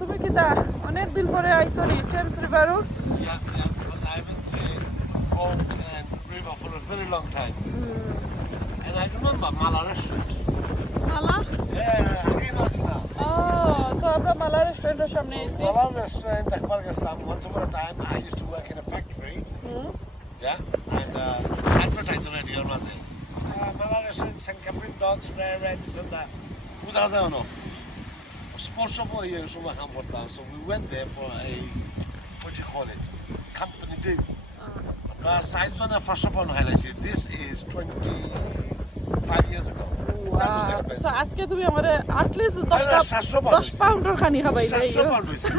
তুমি কি তা অনেক দিন পরে আইছো নি Thames রিভারও? Yeah, because I haven't seen boat and river for a very long time. And I remember Mala restaurant. Mala? Yeah, again was it now. So আমরা মালা রেস্টুরেন্টের সামনে এসেছি। Mala restaurant, Akbar Islam, once upon a time I used to work in a factory. Yeah, and advertise on radio was it. Mala restaurant, St. Catherine dogs, rare, this and that. Who does I know? Sports shop or here, so we went there for a, what do you call it? Company day. Signs on the first of all, I said, this is 25 years ago. That was expensive. So আজকে তুমি আমারে at least 10 পাউন্ডের খানি খাবাই না। 700 pound was it?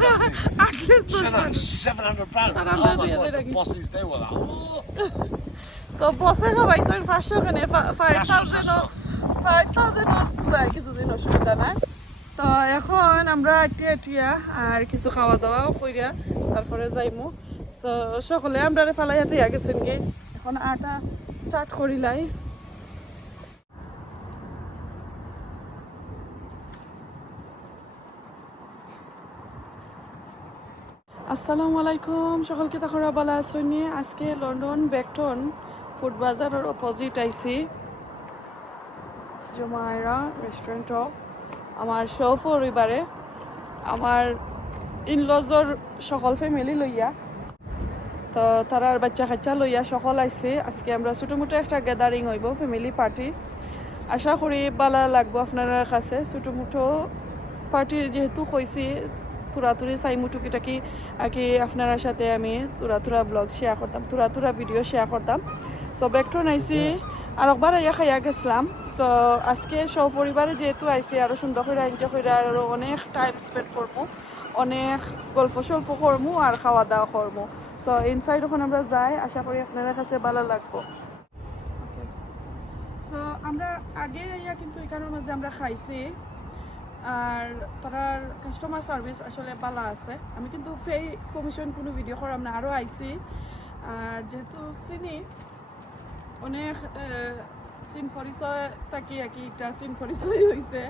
At least 700 pound. Oh my God, the bosses, they were like, oh. So বসে খাবাইছো 500 খানে 5000 যায় কিছুদিন অসুবিধা নাই। তো এখন আমরা টিয়া আর কিছু খাওয়া দাওয়া কইরা তারপরে যাইমু। সো সকলে আমরা ফালাইয়াতে গেছেন কি এখন আটা স্টার্ট করিলাই। আসসালামু আলাইকুম, সকলকে তাকরা বালা আছেন? আজকে লন্ডন বেকটন ফুড বাজারের অপোজিট আইছি জমায়রা রেস্টুরেন্টও। আমার শো পরিবারে আমার ইনলজর সকল ফ্যামিলি লইয়া, তো তারার বাচ্চা কাচ্চা লইয়া সকল আইছে। আজকে আমরা ছোটো মোটো একটা গ্যাদারিং হইব, ফ্যামিলি পার্টি। আশা করি ভালো লাগবো আপনার কাছে। ছোটো মোটো পার্টি যেহেতু কইছি, তুরাতুরি চাইমু টুকিটাকি আর কি আপনার সাথে আমি তুরা ব্লগ শেয়ার করতাম, তুরা ভিডিও শেয়ার করতাম। সো বেকটন আইসি আর একবার আইয়া খাইয়া গেছিলাম। তো আজকে সব পরিবারে যেহেতু আইসি আরও সুন্দর করে এনজয় করে আরও অনেক টাইম স্পেন্ড করবো, অনেক গল্প সল্প করবো আর খাওয়া দাওয়া করবো। সো ইনসাইড ওখানে আমরা যাই, আশা করি আপনার কাছে ভালো লাগবো। সো আমরা আগে আইয়া কিন্তু এখানের মাঝে আমরা খাইছি আর তার কাস্টমার সার্ভিস আসলে ভালো আছে। আমি কিন্তু পে কমিশন কোনো ভিডিও করাম না, আরও আইসি। আর যেহেতু চিনি অনেক সিন পরিচয় থাকি আর কি, একটা সিন পরিচয় হয়েছে,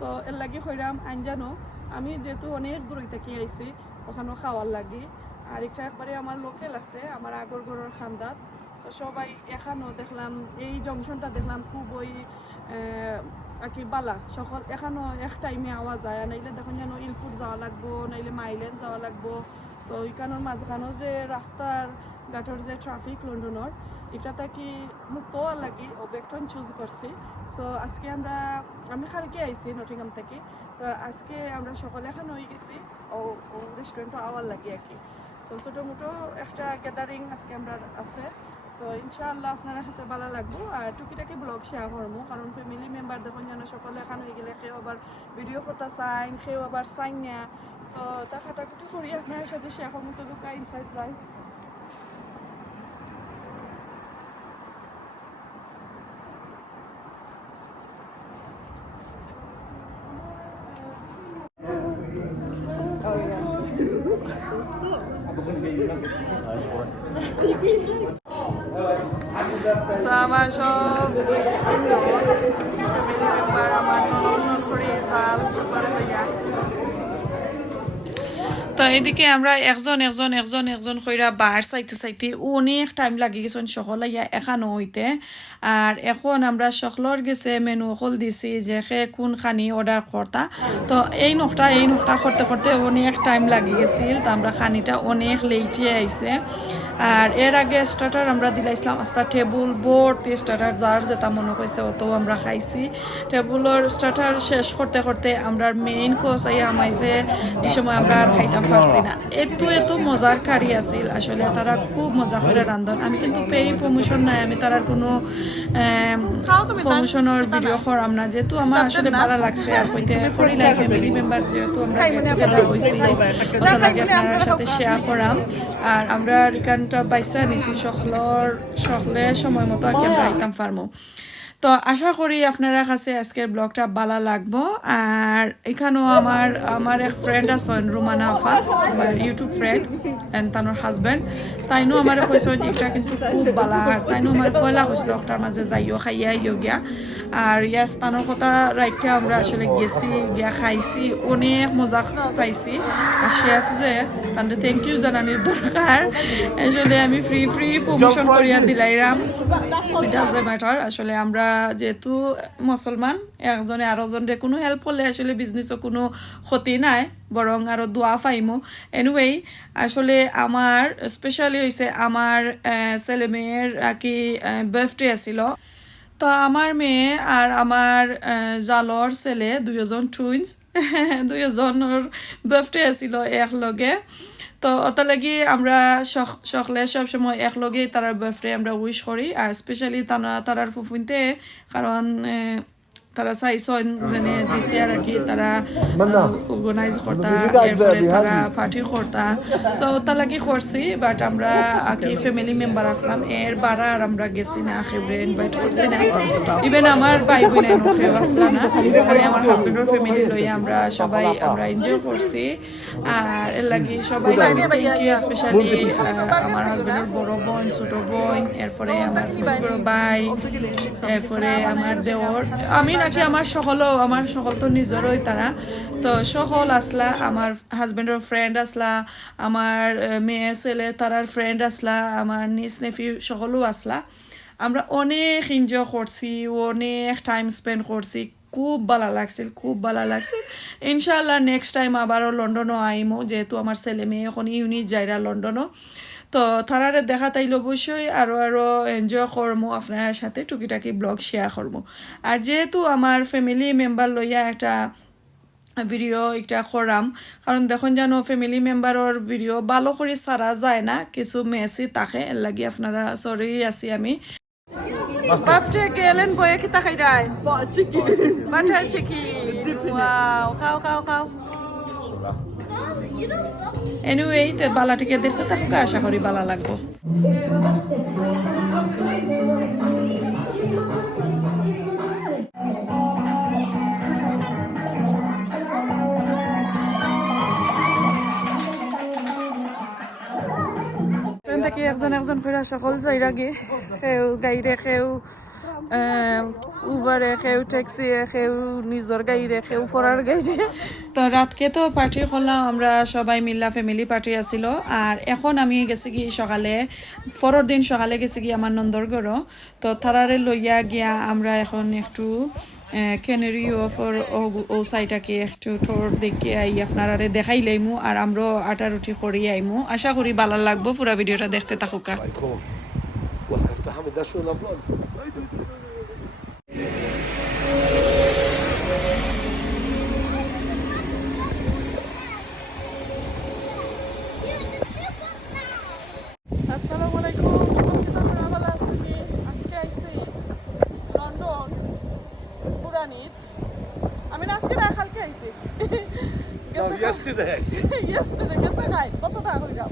তো এর লাগি হইরাম আনজানো। আমি যেহেতু অনেক দূরে থাকি আইসি, ওখানেও খাওয়ার লাগি। আর একটা একবারে আমার লোকেল আছে, আমার আগর ঘরের খান্দাত। তো সবাই এখানেও দেখলাম, এই জংশনটা দেখলাম খুবই আর কি বালা। সকল এখানেও এক টাইমে আওয়া যায়, নাইলে দেখুন যেন ইলফুট যাওয়া লাগবো, নাইলে মাইলেন্ড যাওয়া লাগবো। সো ওইখানোর মাঝখানেও যে রাস্তার ঘাটর যে ট্রাফিক লন্ডনের, এটা কি মুক্ত হওয়ার লাগি ও বেকটন চুজ করছি। সো আজকে আমি কালকে আইছি নটিংহাম থেকে। সো আজকে আমরা সকলে এখানে হয়ে গেছি ও রেস্টুরেন্টও আওয়ার লাগি আর কি। সো ছোটো মোটো একটা গ্যাদারিং আজকে আমরা আছে। তো ইনশাআল্লাহ আপনারা কাছে ভালো লাগবো আর টুকিটাকি ব্লগ শেয়ার করবো, কারণ ফ্যামিলি মেম্বার দেখুন যেন সকলে এখানে হয়ে গেলে কেউ আবার ভিডিও করতে চাইন, কেউ আবার চাইন না। সো তা কাটাকুটি করি আপনার সাথে শেয়ার করবো। তো ঢুকা ইনসাইড যাই। আমার সব ফ্যামিলি মেম্বার আমার ননদ করে ভাল সবার হইয়া। তো এদিকে আমরা একজন কইরা বার চাইতে অনেক টাইম লাগি গেছেন সকল ইয়া এখানো হইতে। আর এখন আমরা সকলর গেছে মেনু হল দিছি যে সে কোন খানি অর্ডার করতা। তো এই নকটা করতে অনেক টাইম লাগি গেছিল। তো আমরা খানিটা অনেক লেটে আইছে। আর এর আগে স্টার্টার আমরা দিলাইছিলাম আস্তা টেবুল ভর্তি স্টার্টার, যার যেটা মনে হয়েছে অত আমরা খাইছি। টেবুলের স্টার্টার শেষ করতে আমরা মেইন কোর্স আইয়া আমাইছে, এই সময় আমরা আর খাইতাম পারছি না। এত মজার কারি আছিল, আসলে তারা খুব মজা করে রান্ধন। আমি কিন্তু পেই প্রমোশন নাই, আমি তারার কোনো প্রমোশনের ভিডিও করাম না, যেহেতু আমার আসলে ভালো লাগছে। আর হইতে করিলাই ফ্যামিলি মেম্বার যেহেতু আমরা গেট টুগেদার হয়েছি, ওটা লাগে আপনার সাথে শেয়ার করাম। আর আমরা রিকানটা বাইসা নিছি সকলে সময় মতো আর কি আমরা আইতাম পারমো। তো আশা করি আপনারা কাছে আজকের ব্লগটা ভালো লাগবো আর এখানেও আমার এক ফ্রেন্ড আছেন রুমানা আফা আমার ইউটিউব ফ্রেন্ড এন্ড তার হাজব্যান্ড তাইনো আমার কইসন এটা কিন্তু খুব ভালো আর তাইনো আমার পয়লা হইছিল একটার মাঝে যাইও খাইয়া গিয়া আর ইয়াস তানোর কথা রাইখে আমরা আসলে গেছি গিয়া খাইছি অনেক মজা পাইছি আর শেফ যে তাদের থ্যাংক ইউ জানানির দরকার আসলে আমি ফ্রি প্রমোশন করিয়া দিলাইরাম ইট ডাজন্ট ম্যাটার আসলে আমরা যেহেতু মুসলমান একজনে আরেকজনের কোনো হেল্প করলে আসলে বিজনেসও কোনো ক্ষতি নাই বরং আরও দোয়া পাইমো এনিওয়ে আসলে আমার স্পেশালি হয়েছে আমার ছেলে মেয়ের আর কি বার্থডে আছিল তো আমার মেয়ে আর আমার জালর ছেলে দুজন টুইন্স দুজনের বার্থডে আছিল একলগে তো অত লাগি আমরা সকলে সবসময় একলগে তার বার্থডে আমরা উইশ করি আর স্পেশালি তারার ফুফুনতে কারণ তারা চাইছেন যেনে দিছে আর কি তারা অর্গানাইজ করতা এরপরে তারা পার্টি করতা সো ওটা লাগি করছি বাট আমরা আর কি ফ্যামিলি মেম্বার আসলাম এর বারা আর আমরা গেছি না খেবরে ইনভাইট করছি না ইভেন আমার ভাই বোন কেউ আসলা না খালি আমার হাজবেন্ডের ফ্যামিলি লইয়া আমরা সবাই আমরা এনজয় করছি আর এর লাগি সবাই থ্যাংক ইউ স্পেশালি আমার হাজবেন্ডের বড় বোন ছোট বোন এরপরে আমার ফুফুর ভাই এরপরে আমার দেওর আমি নাকি আমার সকল তো নিজেরই তারা তো সকল আসলা আমার হাজবেন্ডের ফ্রেন্ড আসলা আমার মেয়ে ছেলে তারার ফ্রেন্ড আসলা আমার নিজ নেফিউ সকলও আসলা আমরা অনেক এনজয় করছি অনেক টাইম স্পেন্ড করছি খুব ভালো লাগছিল ইনশাআল্লাহ নেক্সট টাইম আবারও লন্ডনও আইমো যেহেতু আমার ছেলে মেয়ে এখন ইউনিট যাইরা লন্ডনও তো তারারে দেখা তাইলে অবশ্যই আরও এনজয় করবো আপনার সাথে টুকিটাকি ব্লগ শেয়ার করবো আর যেহেতু আমার ফ্যামিলি মেম্বার লইয়া একটা ভিডিও একটা করাম কারণ দেখুন জানো ফ্যামিলি মেম্বারের ভিডিও ভালো করে সারা যায় না কিছু মেসি থাকে এর লাগি আপনারা সরি আছি আমি বাফটে গেলেন বয়ে কি তাকাই রায় বাটার চিকেন ওয়াও খাও এনিওয়ে তে বালাটিকে দেখতে থাকুক আশা করি ভালো লাগবো থেকে একজন করে সকল যাইরা গে কেউ গাড়িরে কেউ উবারে কেউ ট্যাক্সি কেউ নিজের গাড়িরে কেউ পড়ার গাড়ি তো রাতকে তো পার্টি করলাম আমরা সবাই মিল্লা ফ্যামিলি পার্টি আসিল আর এখন আমি গেছি কি সকালে পরের দিন সকালে গেছি কি আমার নন্দর ঘরও তো তারারে লইয়া গিয়া আমরা এখন একটু ক্যানারি অফর ও সাইটাকে একটু ঠোর দেখে আই আপনারা দেখাই লাইমু আর আমরা আটা রুটি করি আইমু আশা করি ভালো লাগবো পুরো ভিডিওটা দেখতে থাকুকা আসসালামু আলাইকুম আপনারা ভালো আছেন আজকে আইছি লন্ডন পুরানিত আমি আজকে না কালকে আইছি yesterday গেছে খাই কত টাকা কইরাম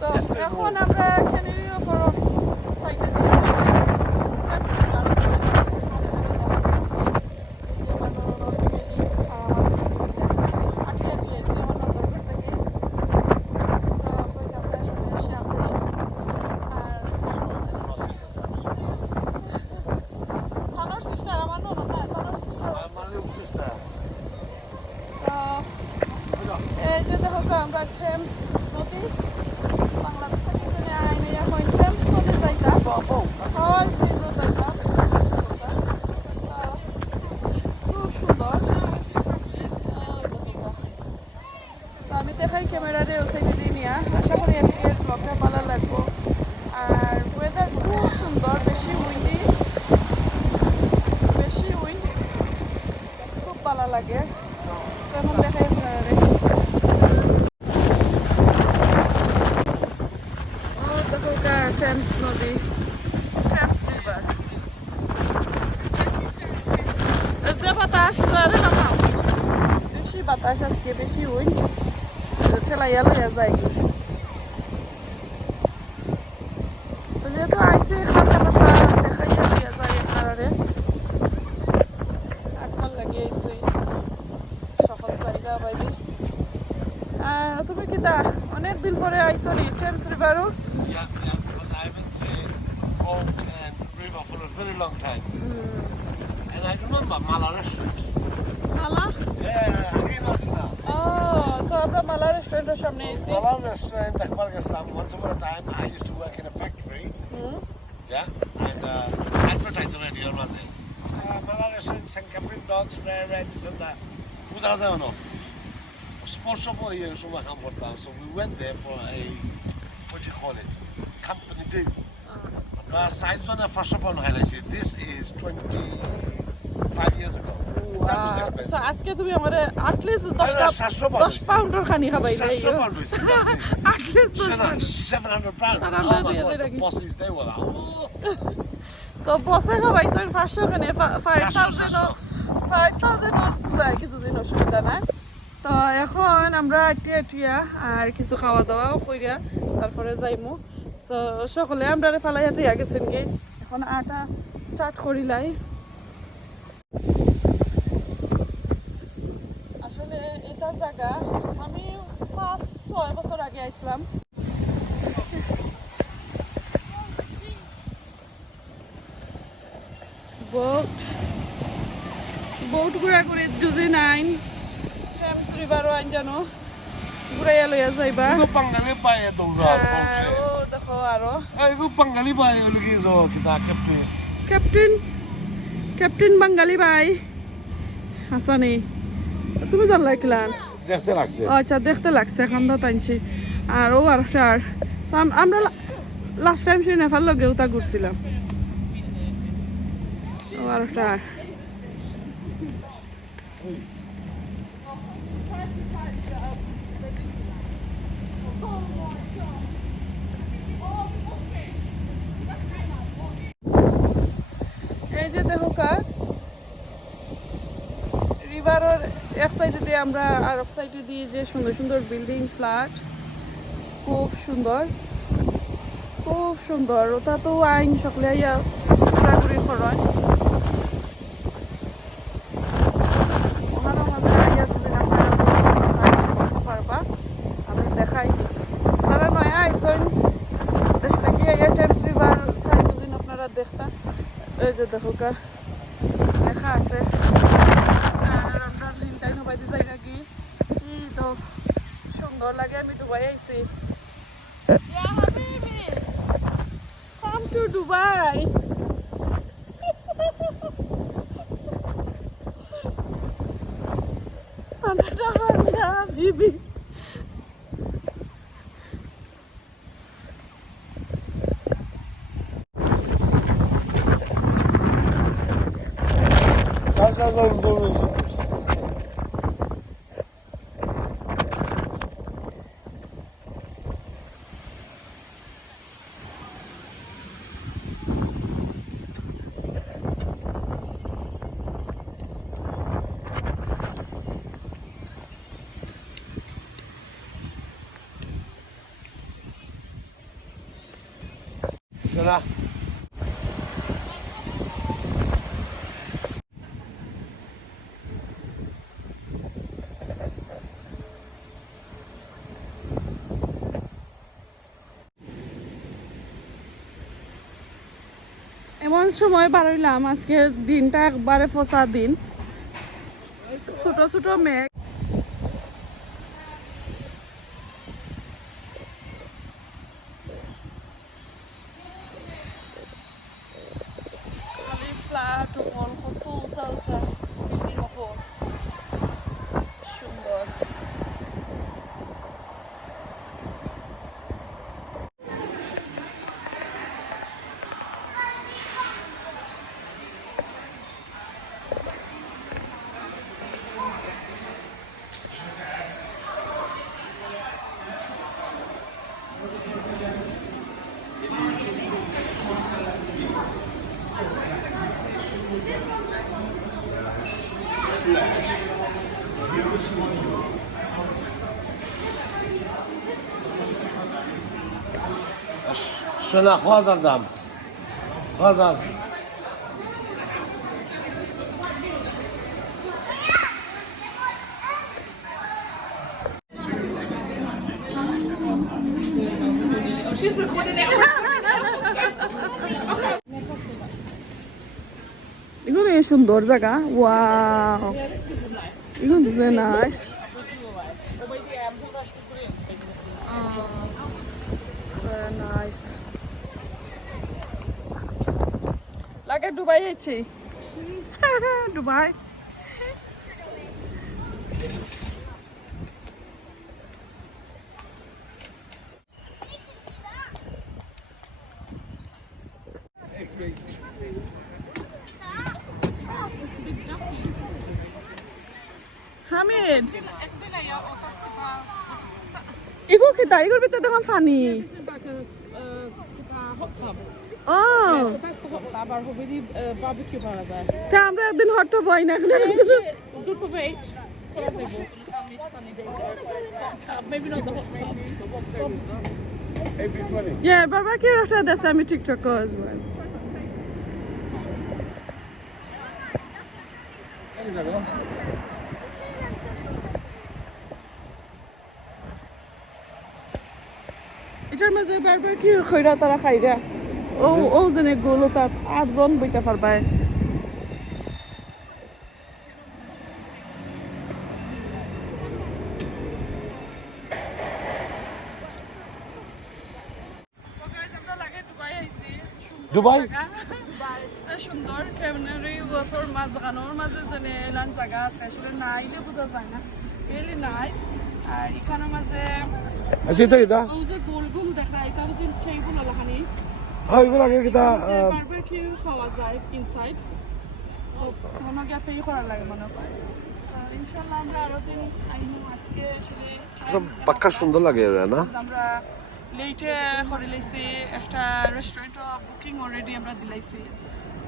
তো এখন আমরা ক্যানারি অফর সাইটে দিয়ে আমরা টেমস নদী বাংলাদেশ থেকে এখানে আইনে এখন টেমস নদী যাইতাম হয় ব্রিজও যাইতাম খুব সুন্দর আমি দেখাই ক্যামেরারে ও সাইডে দিয়ে নিয়ে আশা করি আজকের ব্লগটা ভালো লাগবো আর ওয়েদার খুব সুন্দর বেশি উইন্ড খুব ভালো লাগে এখন দেখাই আপনারা Thames নদী Thames River যে বাতাস ধরে নামাও বেশি বাতাস আজকে বেশি উইন্ড ঠেলাইয়া লইয়া যায় যেহেতু আইসি খাতা বাসা দেখাইয়া লইয়া যায় আপনারা তুমি কি দা অনেক দিন পরে আইছো নি Thames রিভারও? Yeah, because I haven't seen boat and river for a very long time. And I remember Mala restaurant. Mala? Yeah, again was now. ও সো আমরা মালা রেস্টুরেন্টের সামনে এসেছি। Mala restaurant, একবার গেছিলাম once upon a time. I used to work in a factory. Yeah, and advertise radio was it. Mala restaurant, St. Catherine dogs, rare this and that. 2000 sports shop here, so I come so we went there for a what do you call it? Company day. Signs on the first of all, I said this is 25 years ago. That was expensive. So আজকে তুমি আমারে at least 10 পাউন্ডের খানি খাবাই নাই। 700 pounds, exactly. At least 700 pounds. তারা Oh না my দিয়ে God, দেয় the bosses, they were like, oh. So বসে খাবাইছো 500 খানে 5000 যায় কিছুদিন অসুবিধা নাই। তো এখন আমরা আটিয়া আর কিছু খাওয়া দাওয়াও কইরা তারপরে যাইমু। সো সকলে আমরা ফালাইয়া দিয়া গেছেন গে, এখন আটা স্টার্ট করিলাই। আসলে এটা জায়গা আমি 5-6 বছর আগে আইছিলাম। বোট ঘুরা করে জুজি নাইন টেমস রিভারও আইন জানো ঘুরাইয়া লইয়া যাইবা। Ibu panggali pa ya dong ও দেখো আরো Ibu panggali pa ya lagi so kita captain. Captain Bangali ভাই হাসানি তুমি জানলা কিলান? দেখতে লাগছে। আচ্ছা দেখতে লাগছে এখন তো টানছি। আর ও আর আমরা লাস্ট টাইম সেই নেপাল লগে ওটা ঘুরছিলাম। ও আর এই যে দেখো রিভারের এক সাইডে দিয়ে আমরা আর এক সাইডে দিয়ে যে সুন্দর সুন্দর বিল্ডিং ফ্ল্যাট খুব সুন্দর ওটা তো আইন সকলে আইয়া ঘোরাঘুরি করায়। ওনারও মাঝে আইয়া যদি আপনারা পারবা আমি দেখাই যারা নয় আইসন দেশ থেকে আইয়া টেমস রিভার সাইড যদি আপনারা দেখতা এই যে দেখো লেখা আছে। আর আমরা লিঙ্কটাই নবাইতে জায়গা কি তো সুন্দর লাগে। আমি দুবাই আইছি। Come to Dubai. Bibi. Şuna. এমন সময় বাড়াইলাম আজকের দিনটা একবারে ফসা দিন, ছোট ছোট মেঘ। খালি ফ্ল্যাট ওপর কত উঁচা উঁচা বিল্ডিং ওপর সুন্দর। Şuna hazır dam. Hazır. এগুলো সুন্দর জায়গা, ওয়াও, এগুলো নাইস। নাইস লাগে দুবাই আছি। দুবাই হামিদ ইগো কিতা ইগোর ভিতরে দেখলাম পানি। Oh. So that's the hot tub. Our already barbecue bar there. তা আমরা একদিন হট টব হয় না Group of 8. Sunny day. Hot tub. Maybe not the hot tub. Yeah, barbecue after the semi TikTok as well. এটার মাঝে barbecue কইরা তারা খাইরা ও জনে গোলো তাত 8 জন বইতে পারবায়। Dubai? সুন্দর ক্যামেরারি ওয়াফর মাঝখানোর মাঝে জেনে এলান জায়গা আছে, আসলে না আইলে বোঝা যায় না। Really nice. আর এখানের মাঝে আচ্ছা এটা এটা ও যে গোল গোল দেখা এটা যে টেবিল আলাখানি হ্যাঁ এগুলো আগে কিটা বারবিকিউ খাওয়া যায় ইনসাইড। সো তোমাকে পে করা লাগে মনে হয়। ইনশাআল্লাহ আমরা আরো দিন আইমু। আজকে আসলে পাক্কা সুন্দর লাগে না? আমরা লেটে করে লাইছি, একটা রেস্টুরেন্ট বুকিং অলরেডি আমরা দিলাইছি।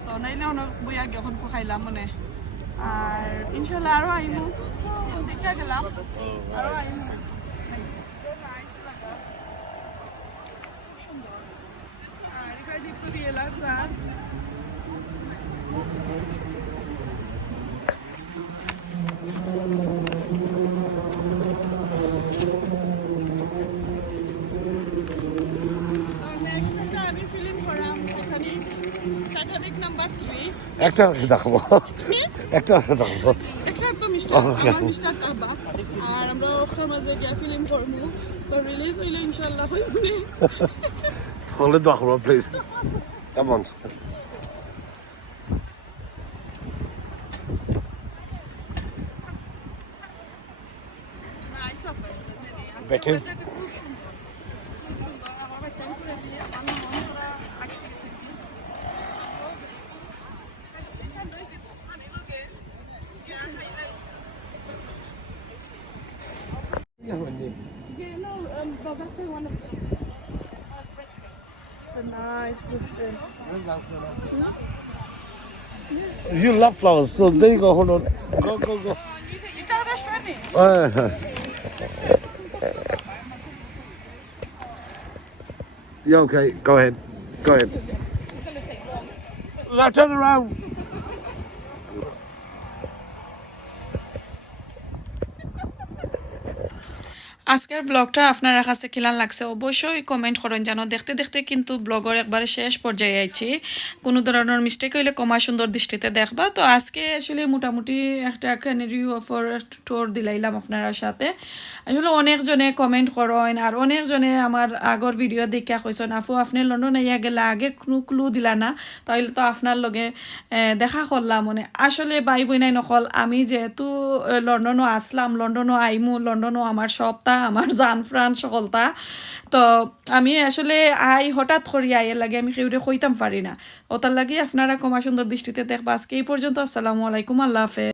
সো নাইলে অনেক বই আগে এখন খাইলাম মনে। আর ইনশাআল্লাহ আরো আইমু, দেখে গেলাম আরো আইমু। সুন্দর আর এখানে যেহেতু রিয়েলার যান একটা দেখাবো, একটা দেখাবো। একটা তো মিস্টার মিস্টার আব্বা আর আমরা ওখানে মাঝে গিয়া ফিল্ম করবো। সো রিলিজ হইলে ইনশাআল্লাহ হইবে। হলে দেখাবো প্লিজ। কেমন নাইস আছে better Yeah, no, but that's the one of the restaurants. It's a nice restaurant. You love flowers, so there you go. Hold on. Go. এটা restaurant Yeah, okay. Go ahead. Now turn around. আজকের ব্লগটা আপনারা কাছে কিলান লাগছে অবশ্যই comment করেন, যেন দেখতে দেখতে কিন্তু ব্লগের একবারে শেষ পর্যায়ে আইছি। কোনো ধরনের মিস্টেক হইলে কমা সুন্দর দৃষ্টিতে দেখবা। তো আজকে আসলে মোটামুটি একটা ক্যানারি অফার টোর দিলাইলাম আপনারা সাথে। আসলে অনেকজনে কমেন্ট করেন আর অনেকজনে আমার আগর ভিডিও দেখা কইছেন আপু আপনি লন্ডন আইয়া গেলে আগে কোনো ক্লু দিলা না, তাইলে তো আপনার লগে দেখা করলাম। মানে আসলে বাই বইনাই নকল, আমি যেহেতু লন্ডনও আসলাম, লন্ডনও আইমু, লন্ডনও আমার সপ্তাহ আমার জান ফ্রান সকলতা। তো আমি আসলে হঠাৎ করি আইয়ের লাগে আমি কেউরে কইতাম পারি না, ওটার লাগে আপনারা কমা সুন্দর দৃষ্টিতে দেখবা। আজকে এই পর্যন্ত। আসসালামু আলাইকুম, আল্লাহ হাফেজ।